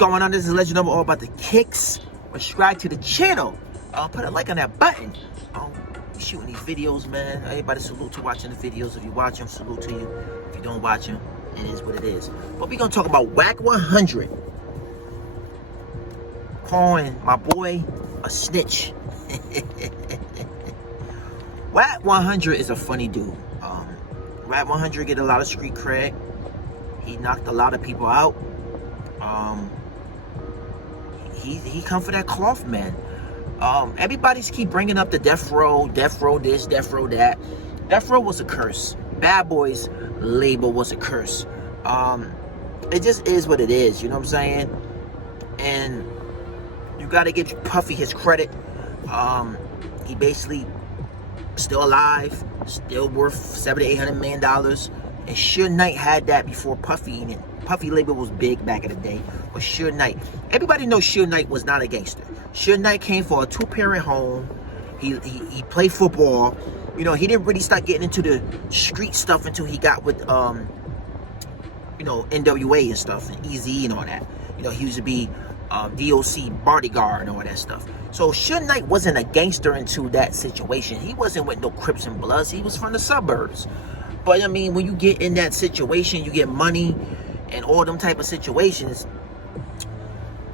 going on? This is Legend Number all about the kicks. Subscribe to the channel. Put a like on that button. We shooting these videos, man. Everybody salute to watching the videos. If you watch them, salute to you. If you don't watch them, it is what it is. But we're gonna talk about Wack 100 calling my boy a snitch. Wack 100 is a funny dude. Wack 100 get a lot of street cred. He knocked a lot of people out. He come for that cloth, man. Everybody's keep bringing up the death row this, death row that. Death row was a curse. Bad Boys label was a curse. It just is what it is, you know what I'm saying? And you gotta give Puffy his credit. He basically still alive, still worth $700-800 million. And Suge Knight had that before Puffy. And Puffy label was big back in the day. But Suge Knight, everybody knows Suge Knight was not a gangster. Suge Knight came for a two-parent home. He played football. You know, he didn't really start getting into the street stuff until he got with you know, NWA and stuff, and Eazy and all that. You know, he used to be DOC bodyguard and all that stuff. So Suge Knight wasn't a gangster into that situation. He wasn't with no Crips and Bloods. He was from the suburbs. But I mean, when you get in that situation, you get money and all them type of situations,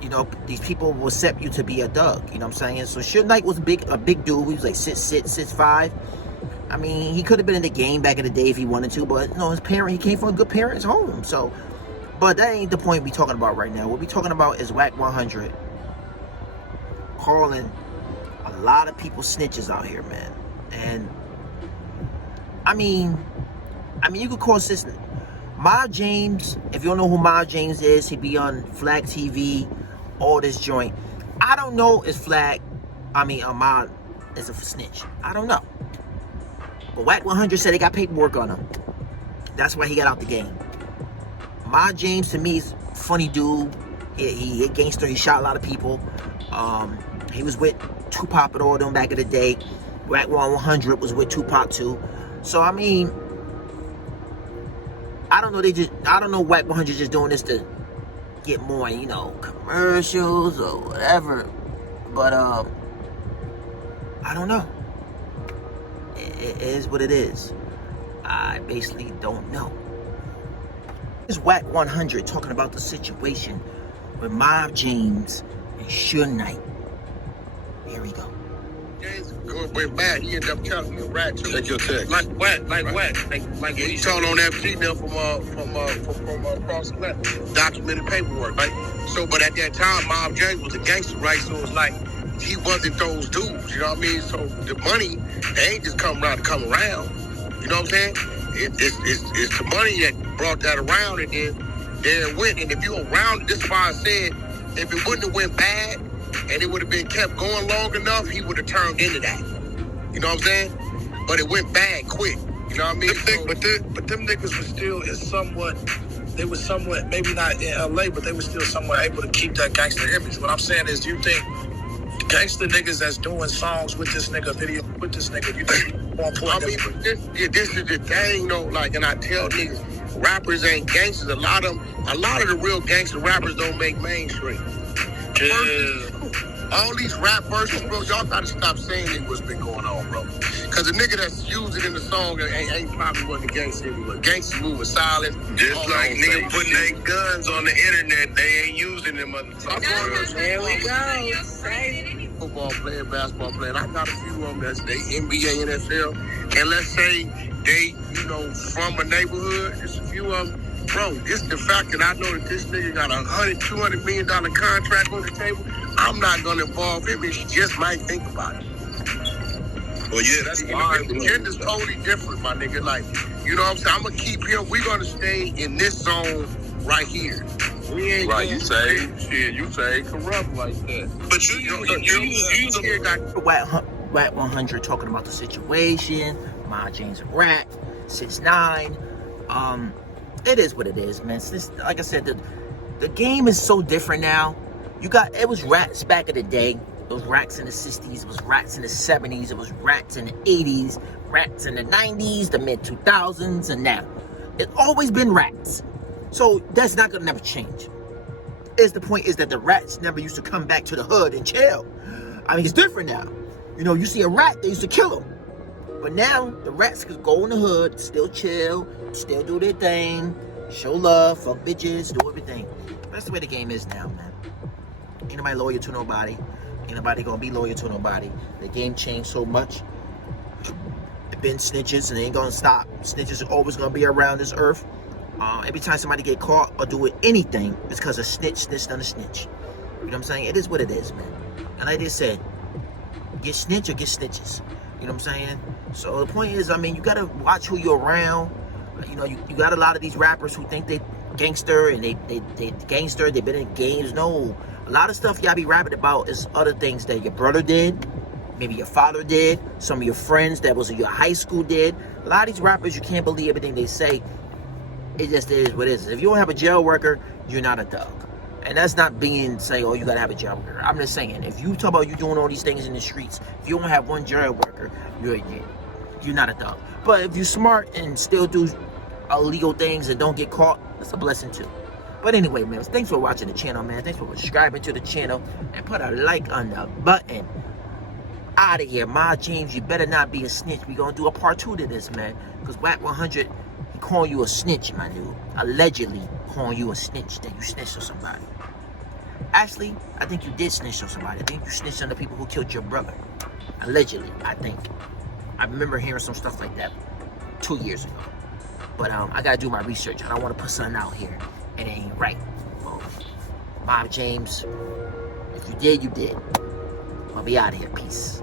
you know, these people will accept you to be a thug. You know what I'm saying? So Suge Knight was a big dude. He was like 6'5". I mean, he could have been in the game back in the day if he wanted to, but you know, his parent, he came from a good parent's home. So, but that ain't the point we talking about right now. What we talking about is Wack 100 calling a lot of people snitches out here, man. And I mean, you could call this Ma James. If you don't know who Ma James is, he be on Flag TV, all this joint. I don't know if Ma is a snitch. I don't know. But Wack 100 said they got paperwork on him. That's why he got out the game. Ma James, to me, is a funny dude. He a gangster. He shot a lot of people. He was with Tupac and all them back in the day. Wack 100 was with Tupac too. So I mean, I don't know. I don't know. Wack 100 just doing this to get more, you know, commercials or whatever. But I don't know. It is what it is. I basically don't know. This Wack 100 talking about the situation with Ma James and Suge Knight. Here we go. James went bad. He ended up telling me a rat too. Take your text. Like he told on that female from across the left. Documented paperwork, right? So, but at that time, Mob James was a gangster, right? So it's like he wasn't those dudes, you know what I mean? So the money, they ain't just come around. You know what I'm saying? It's the money that brought that around, and then there it went. And if you around, this is why I said, if it wouldn't have went bad and it would have been kept going long enough, he would have turned into that. You know what I'm saying? But it went bad quick. You know what I mean? But them niggas were somewhat, maybe not in LA, but they were still somewhat able to keep that gangster image. What I'm saying is, you think gangster niggas that's doing songs with this nigga, video with this nigga, you think more important? I mean, but this is the thing, though. Like, and I tell niggas, rappers ain't gangsters. A lot of the real gangster rappers don't make mainstream. All these rap verses, bro, y'all gotta stop saying it, what's been going on, bro. Cause the nigga that's using in the song ain't probably wasn't a gangster anyway. Gangsters moving silent. Just like niggas putting their guns on the internet, they ain't using them motherfuckers. There we go. Football player, basketball player. And I got a few of them that's they NBA, NFL. And let's say they, you know, from a neighborhood. There's a few of them. Bro, it's the fact that I know that this nigga got $100-200 million contract on the table. I'm not gonna involve him, and he just might think about it. Well, yeah, that's fine. The gender's totally different, my nigga. Like, you know what I'm saying? I'm gonna keep him. We're gonna stay in this zone right here. We ain't right. You say corrupt like that. But you Wack 100 talking about the situation. Ma James and Rat 6ix9ine. It is what it is, man. Like I said, the game is so different now. It was rats back in the day. It was rats in the 60s. It was rats in the 70s. It was rats in the 80s. Rats in the 90s, the mid 2000s, and now. It's always been rats. So that's not gonna never change. is the point is that the rats never used to come back to the hood and chill. I mean, it's different now. You know, you see a rat, they used to kill him. But now, the rats could go in the hood, still chill, still do their thing, show love, fuck bitches, do everything. That's the way the game is now, man. Ain't nobody loyal to nobody. Ain't nobody gonna be loyal to nobody. The game changed so much. There been snitches and they ain't gonna stop. Snitches are always gonna be around this earth. Every time somebody get caught or doing anything, it's because a snitch done a snitch. You know what I'm saying? It is what it is, man. And like they said, get snitch or get stitches. You know what I'm saying? So the point is, I mean, you gotta watch who you're around. You know, you got a lot of these rappers who think they gangster and they gangster, they've been in games. No, a lot of stuff y'all be rapping about is other things that your brother did, maybe your father did, some of your friends that was in your high school did. A lot of these rappers, you can't believe everything they say. It just is what it is. If you don't have a jail worker, you're not a thug. And that's not being saying, oh, you gotta have a jail worker. I'm just saying, if you talk about you doing all these things in the streets, if you don't have one jail worker, you're not a thug. But if you're smart and still do illegal things and don't get caught, that's a blessing too. But anyway, man, thanks for watching the channel, man. Thanks for subscribing to the channel and put a like on the button. Out of here, Ma James. You better not be a snitch. We gonna do a part 2 to this, man. Because Wack 100, he calling you a snitch, my dude. Allegedly calling you a snitch that you snitched on somebody. Actually, I think you did snitch on somebody. I think you snitched on the people who killed your brother. Allegedly, I think. I remember hearing some stuff like that 2 years ago. But I gotta do my research. I don't want to put something out here and it ain't right. Well, Mob James, if you did, you did. I'll be out of here. Peace.